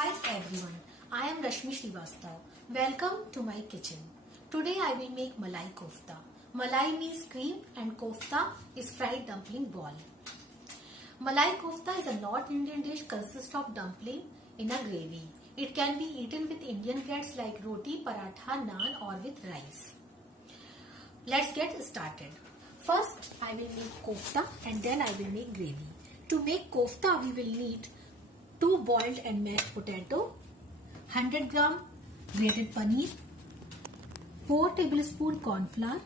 Hi everyone, I am Rashmi Srivastav. Welcome to my kitchen. Today I will make malai kofta. Malai means cream and kofta is fried dumpling ball. Malai kofta is a North Indian dish consists of dumpling in a gravy. It can be eaten with Indian breads like roti, paratha, naan or with rice. Let's get started. First I will make kofta and then I will make gravy. To make kofta we will need 2 boiled and mashed potato, 100 gram grated paneer, 4 tablespoon corn flour,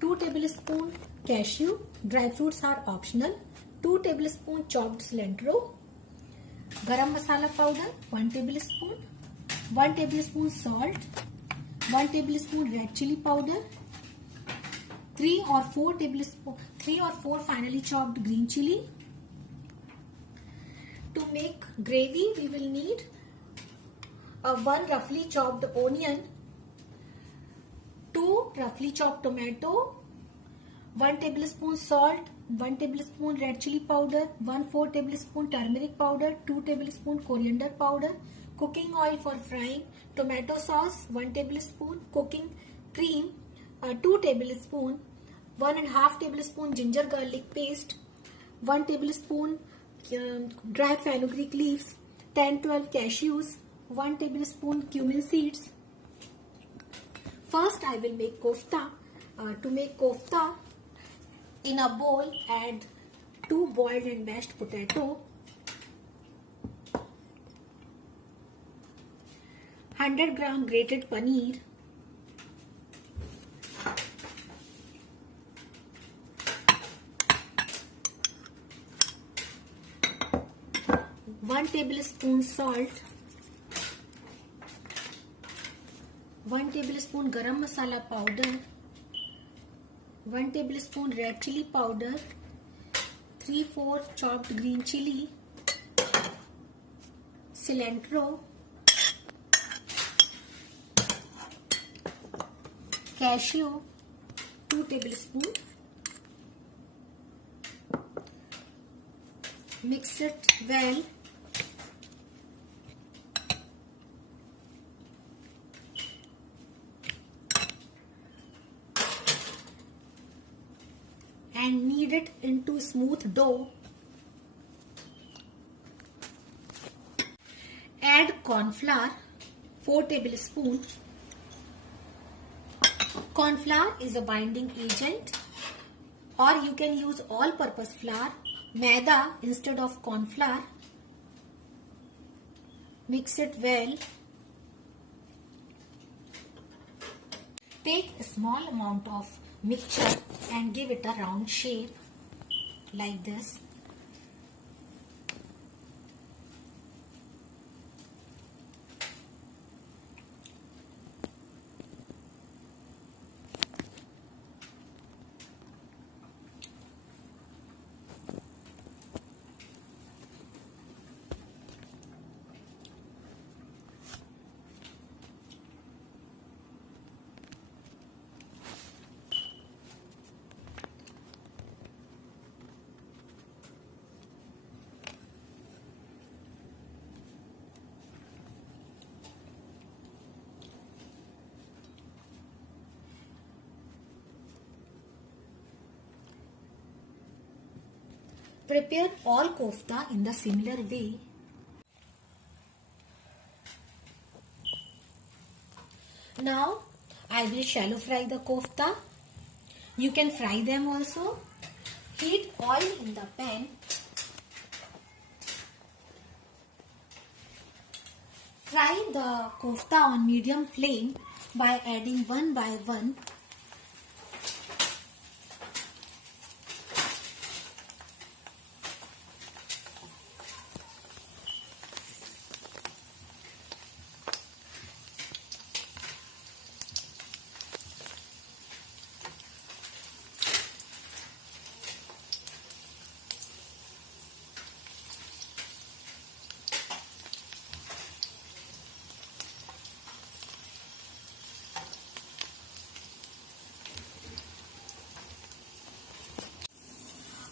2 tablespoon cashew, dry fruits are optional, 2 tablespoon chopped cilantro, garam masala powder 1 tablespoon, 1 tablespoon salt, 1 tablespoon red chili powder, 3 or 4 finely chopped green chili. To make gravy, we will need 1 roughly chopped onion, 2 roughly chopped tomato, 1 tablespoon salt, 1 tablespoon red chili powder, 1/4 tablespoon turmeric powder, 2 tablespoon coriander powder, cooking oil for frying, tomato sauce, 1 tablespoon, cooking cream, 2 tablespoon, 1.5 tablespoon ginger garlic paste, 1 tablespoon dry fenugreek leaves, 10-12 cashews, 1 tablespoon cumin seeds. First I will make kofta. To make kofta, in a bowl add 2 boiled and mashed potato, 100 gram grated paneer, 1 tablespoon salt, 1 tablespoon garam masala powder, 1 tablespoon red chili powder, 3/4 chopped green chili, cilantro, cashew 2 tablespoon. Mix it well. And knead it into smooth dough. Add corn flour 4 tablespoon. Corn flour is a binding agent, or you can use all-purpose flour, maida instead of corn flour. Mix it well. Take a small amount of mixture and give it a round shape like this. Prepare all kofta in the similar way. Now I will shallow fry the kofta. You can fry them also. Heat oil in the pan. Fry the kofta on medium flame by adding one by one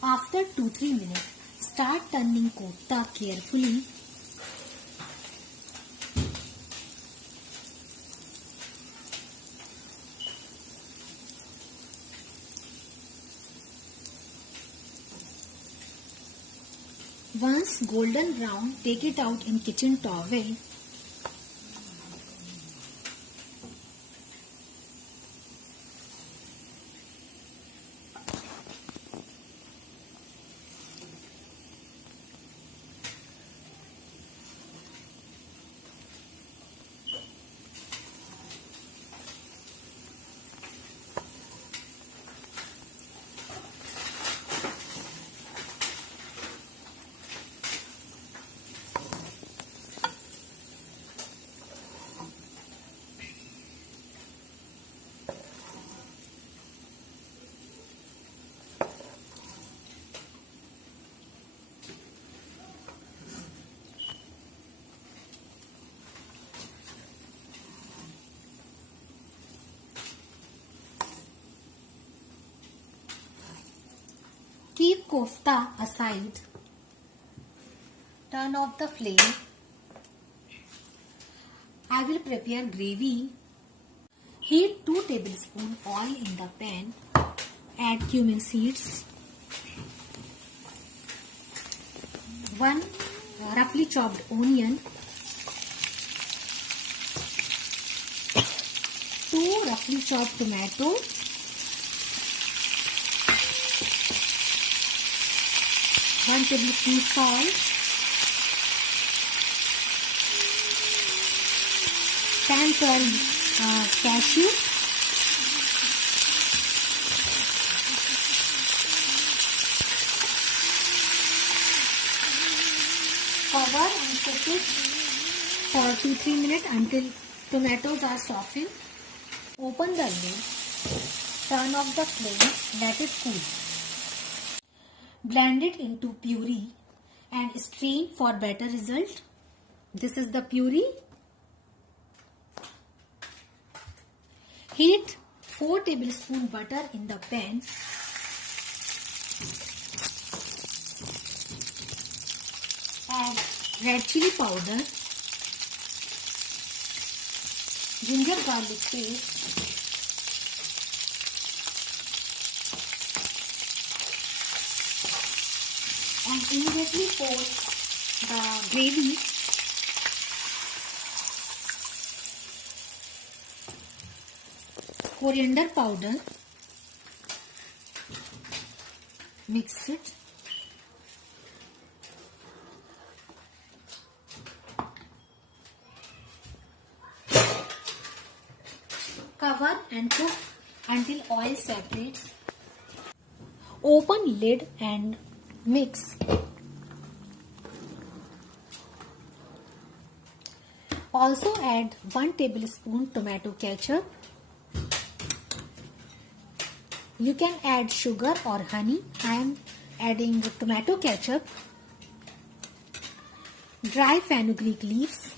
After 2-3 minutes, start turning kofta carefully. Once golden brown, take it out in kitchen towel. Keep kofta aside. Turn off the flame. I will prepare gravy. Heat 2 tablespoons oil in the pan. Add cumin seeds. 1 roughly chopped onion. 2 roughly chopped tomatoes. 1 tablespoon salt, 10-12 cashew, cover and cook it for 2-3 minutes until tomatoes are softened. Open the lid, turn off the flame, let it cool. Blend it into puree and strain for better result. This is the puree. Heat 4 tablespoons butter in the pan. Add red chili powder, ginger garlic paste, and immediately pour the gravy. Coriander powder. Mix it. Cover and cook until oil separates. Open lid and mix. Also add 1 tablespoon tomato ketchup. You can add sugar or honey. I am adding tomato ketchup. Dry fenugreek leaves.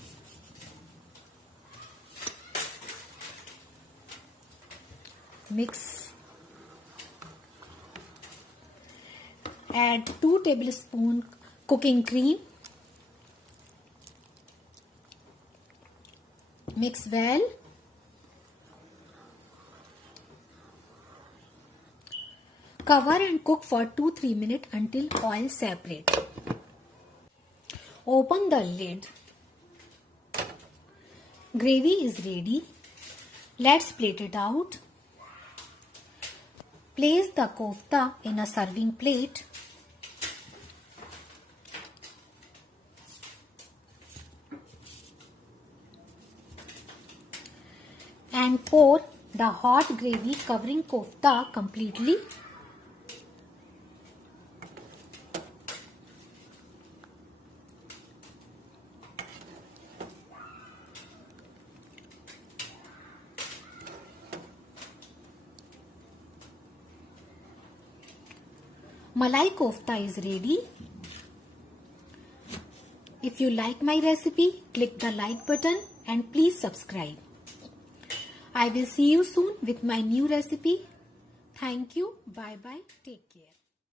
Mix. Add 2 tablespoons cooking cream. Mix well. Cover and cook for 2-3 minutes until oil separates. Open the lid. Gravy is ready. Let's plate it out. Place the kofta in a serving plate. And pour the hot gravy covering kofta completely. Malai kofta is ready. If you like my recipe, click the like button and please subscribe. I will see you soon with my new recipe. Thank you. Bye bye. Take care.